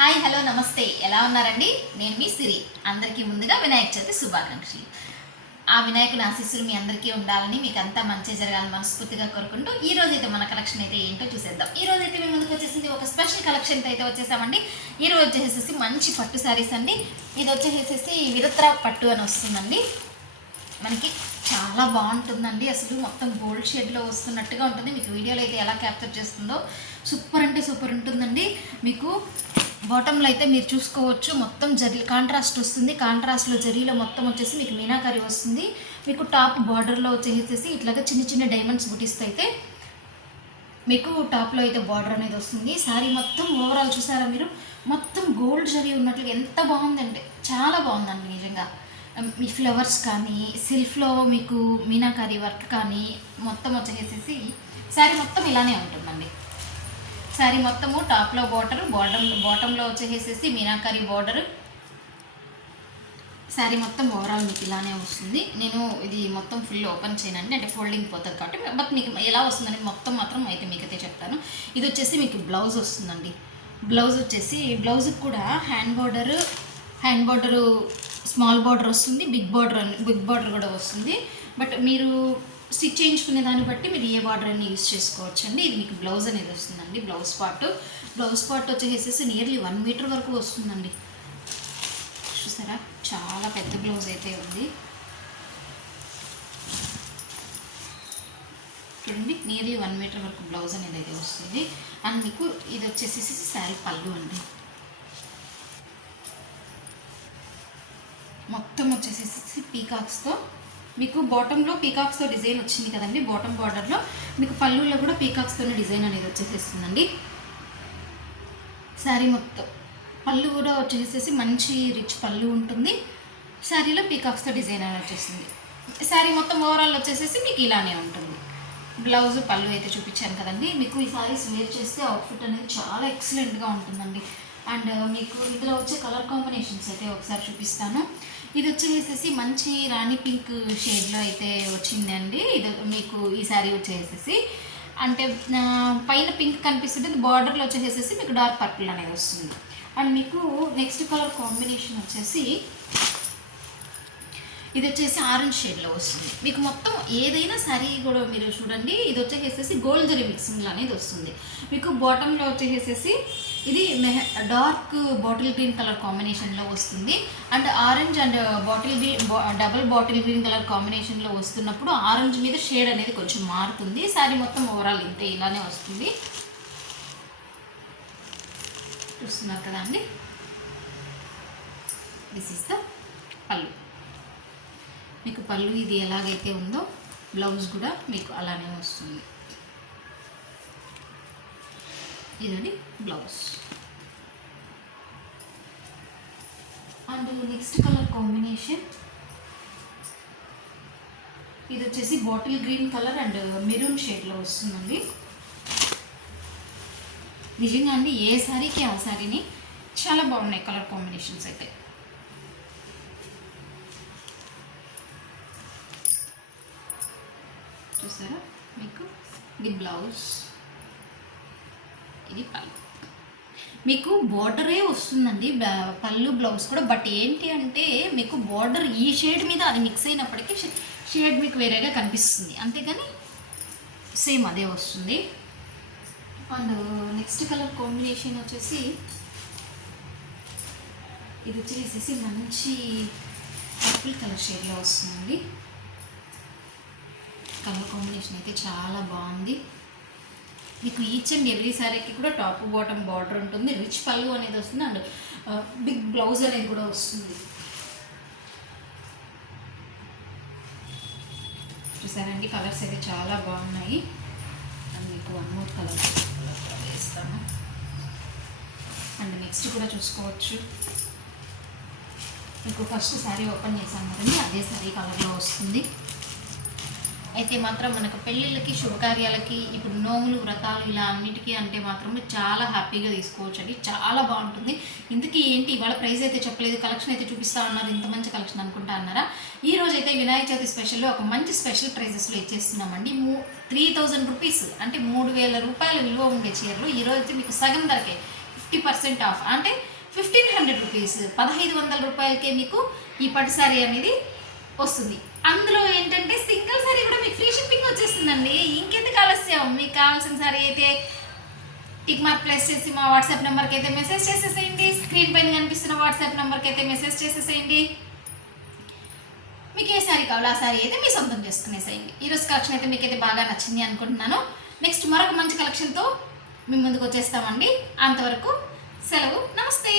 Hi hello నమస్తే, ఎలా ఉన్నారండి? నేను మీ సిరి. అందరికీ ముందుగా వినాయక చవితి శుభాకాంక్షలు. ఆ వినాయకుని ఆశీస్సులు మీ అందరికీ ఉండాలని, మీకు అంతా మంచి జరగాలని మనస్ఫూర్తిగా కోరుకుంటూ ఈ రోజు అయితే మన కలెక్షన్ అయితే ఏంటో చూసేద్దాం. ఈ రోజు అయితే మీ ముందుకు వచ్చేసింది ఒక స్పెషల్ కలెక్షన్ అయితే వచ్చేసామండి. ఈ రోజు వచ్చేసేసి మంచి పట్టు శారీస్ అండి. ఇది వచ్చేసేసి విరత్రా పట్టు అని వస్తుందండి. మనకి చాలా బాగుంటుందండి. అసలు మొత్తం గోల్డ్ షేడ్లో వస్తున్నట్టుగా ఉంటుంది. మీకు వీడియోలో అయితే ఎలా క్యాప్చర్ చేస్తుందో సూపర్ అంటే సూపర్ ఉంటుందండి. మీకు బాటంలో అయితే మీరు చూసుకోవచ్చు, మొత్తం జరీ కాంట్రాస్ట్ వస్తుంది. కాంట్రాస్ట్లో జరీలో మొత్తం వచ్చేసి మీకు మీనాకారి వస్తుంది. మీకు టాప్ బార్డర్లో వచ్చేసేసి ఇట్లాగా చిన్న చిన్న డైమండ్స్ బుటీస్తో అయితే మీకు టాప్లో అయితే బార్డర్ అనేది వస్తుంది. శారీ మొత్తం ఓవరాల్ చూసారా మీరు, మొత్తం గోల్డ్ జరీ ఉన్నట్లుగా ఎంత బాగుందంటే చాలా బాగుందండి నిజంగా. మీ ఫ్లవర్స్ కానీ సిల్ఫ్లో మీకు మీనాకారి వర్క్ కానీ మొత్తం వచ్చేసేసి శారీ మొత్తం ఇలానే ఉంటుందండి. శారీ మొత్తము టాప్లో బాటంలో వచ్చేసేసి మీనాకారి బార్డర్. శారీ మొత్తం ఓవరాల్ మీకు ఇలానే వస్తుంది. నేను ఇది మొత్తం ఫుల్ ఓపెన్ చేయనండి, అంటే ఫోల్డింగ్ పోతుంది కాబట్టి, బట్ మీకు ఎలా వస్తుందని మొత్తం మాత్రం అయితే మీకైతే చెప్తాను. ఇది వచ్చేసి మీకు బ్లౌజ్ వస్తుందండి. బ్లౌజ్ వచ్చేసి బ్లౌజ్కి కూడా హ్యాండ్ బార్డరు స్మాల్ బార్డర్ వస్తుంది, బిగ్ బార్డర్ కూడా వస్తుంది. బట్ మీరు స్టిచ్ చేయించుకునే దాన్ని బట్టి మీరు ఏ బార్డర్ అని యూజ్ చేసుకోవచ్చు అండి. ఇది మీకు బ్లౌజ్ అనేది వస్తుందండి. బ్లౌజ్ పార్ట్ వచ్చేసేసి నియర్లీ 1 మీటర్ వరకు వస్తుందండి. చూసారా, చాలా పెద్ద బ్లౌజ్ అయితే ఉంది చూడండి. నియర్లీ 1 మీటర్ వరకు బ్లౌజ్ అనేది అయితే వస్తుంది. అండ్ మీకు ఇది వచ్చేసేసి శారీ పళ్ళు అండి. మొత్తం వచ్చేసేసి పీకాక్స్తో మీకు బాటంలో పీకాక్స్తో డిజైన్ వచ్చింది కదండి. బాటం బార్డర్లో మీకు పళ్ళులో కూడా పీకాక్స్తోనే డిజైన్ అనేది వచ్చేసేస్తుందండి. శారీ మొత్తం పళ్ళు కూడా వచ్చేసేసి మంచి రిచ్ పళ్ళు ఉంటుంది. శారీలో పీకాక్స్తో డిజైన్ అనేది వచ్చేసింది. శారీ మొత్తం ఓవరాల్ వచ్చేసేసి మీకు ఇలానే ఉంటుంది. బ్లౌజ్ పళ్ళు అయితే చూపించాను కదండి. మీకు ఈ శారీస్ వేర్ చేస్తే అవుట్ఫిట్ అనేది చాలా ఎక్సలెంట్గా ఉంటుందండి. అండ్ మీకు ఇందులో వచ్చే కలర్ కాంబినేషన్స్ అయితే ఒకసారి చూపిస్తాను. ఇది వచ్చేసేసి మంచి రాణి పింక్ షేడ్లో అయితే వచ్చిందండి. ఇది మీకు ఈ శారీ వచ్చేసేసి అంటే పైన పింక్ కనిపిస్తుంది, బార్డర్లో వచ్చేసేసి మీకు డార్క్ పర్పుల్ అనేది వస్తుంది. అండ్ మీకు నెక్స్ట్ కలర్ కాంబినేషన్ వచ్చేసి ఇది వచ్చేసి ఆరెంజ్ షేడ్లో వస్తుంది. మీకు మొత్తం ఏదైనా శారీ కూడా మీరు చూడండి, ఇది వచ్చేసేసి గోల్డ్ జరీ మిక్సింగ్ అనేది వస్తుంది. మీకు బాటంలో వచ్చేసేసి ఇది డార్క్ బాటిల్ గ్రీన్ కలర్ కాంబినేషన్లో వస్తుంది. And orange and double bottle green colour కాంబినేషన్లో వస్తున్నప్పుడు ఆరెంజ్ మీద షేడ్ అనేది కొంచెం మారుతుంది. శారీ మొత్తం ఓవరాల్ ఇంతే ఇలానే వస్తుంది. చూస్తున్నారు కదా అండి. దిస్ ఇస్ ద పళ్ళు. మీకు పళ్ళు ఇది ఎలాగైతే ఉందో బ్లౌజ్ కూడా మీకు అలానే వస్తుంది. ఇదండి blouse. And next colour combination ఇది వచ్చేసి bottle green colour and maroon షేడ్లో వస్తుందండి. నిజంగా అండి ఏ శారీకి ఆ శారీని చాలా బాగున్నాయి కలర్ కాంబినేషన్స్ అయితే. చూసారా, మీకు ఇది బ్లౌజ్, ఇది పళ్ళు. మీకు బార్డరే వస్తుందండి పళ్ళు బ్లౌజ్ కూడా. బట్ ఏంటి అంటే మీకు బార్డర్ ఈ షేడ్ మీద అది మిక్స్ అయినప్పటికీ షేడ్ మీకు వేరేగా కనిపిస్తుంది, అంతేగాని సేమ్ అదే వస్తుంది. అండ్ నెక్స్ట్ కలర్ కాంబినేషన్ వచ్చేసి ఇది వచ్చేసేసి మంచి పర్పుల్ కలర్ షేడ్లో వస్తుందండి. కలర్ కాంబినేషన్ అయితే చాలా బాగుంది. మీకు ఈచ్ అండ్ ఎవ్రీ శారీకి కూడా టాప్ బాటమ్ బార్డర్ ఉంటుంది, రిచ్ పళ్ళు అనేది వస్తుంది, అండ్ బిగ్ బ్లౌజ్ అనేది కూడా వస్తుంది. చూసారండి, కలర్స్ అయితే చాలా బాగున్నాయి. అండ్ మీకు 1 మోర్ కలర్ వేస్తాను. అండ్ నెక్స్ట్ కూడా చూసుకోవచ్చు, మీకు ఫస్ట్ శారీ ఓపెన్ చేశాను కదండి, అదే శారీ కలర్లో వస్తుంది. అయితే మాత్రం మనకు పెళ్ళిళ్ళకి శుభకార్యాలకి ఇప్పుడు నోములు వ్రతాలు ఇలా అన్నిటికీ అంటే మాత్రం మీరు చాలా హ్యాపీగా తీసుకోవచ్చు అండి. చాలా బాగుంటుంది. ఇంతకీ ఏంటి ఇవాళ ప్రైస్ అయితే చెప్పలేదు, కలెక్షన్ అయితే చూపిస్తా ఉన్నారు, ఇంత మంచి కలెక్షన్ అనుకుంటా అన్నారా? ఈ రోజు అయితే వినాయక చవితి స్పెషల్లో ఒక మంచి స్పెషల్ ప్రైజెస్లో ఇచ్చేస్తున్నామండి. 3000 రూపీస్ అంటే 3000 రూపాయల విలువ ఉండే చీరలు ఈరోజు అయితే మీకు సగం ధరకే 50% ఆఫ్, అంటే 1500 రూపీస్, 1500 రూపాయలకే మీకు ఈ పట్టు శారీ అనేది వస్తుంది. అందులో ఏంటంటే సింగిల్ శారీ కూడా మీకు ఫ్రీ షిప్పింగ్ వచ్చేస్తుందండి. ఇంకెందుకు ఆలస్యం? మీకు కావాల్సిన శారీ అయితే టిక్ మార్క్ ప్లేస్ చేసి మా వాట్సాప్ నెంబర్కి అయితే మెసేజ్ చేసేసేయండి. స్క్రీన్ పైన కనిపిస్తున్న వాట్సాప్ నెంబర్కి అయితే మెసేజ్ చేసేసేయండి. మీకు ఏ శారీ కావాలో ఆ శారీ అయితే మీ సొంతం చేసుకునేసేయండి. ఈరోజు కలెక్షన్ అయితే మీకైతే బాగా నచ్చింది అనుకుంటున్నాను. నెక్స్ట్ మరొక మంచి కలెక్షన్తో మీ ముందుకు వచ్చేస్తామండి. అంతవరకు సెలవు, నమస్తే.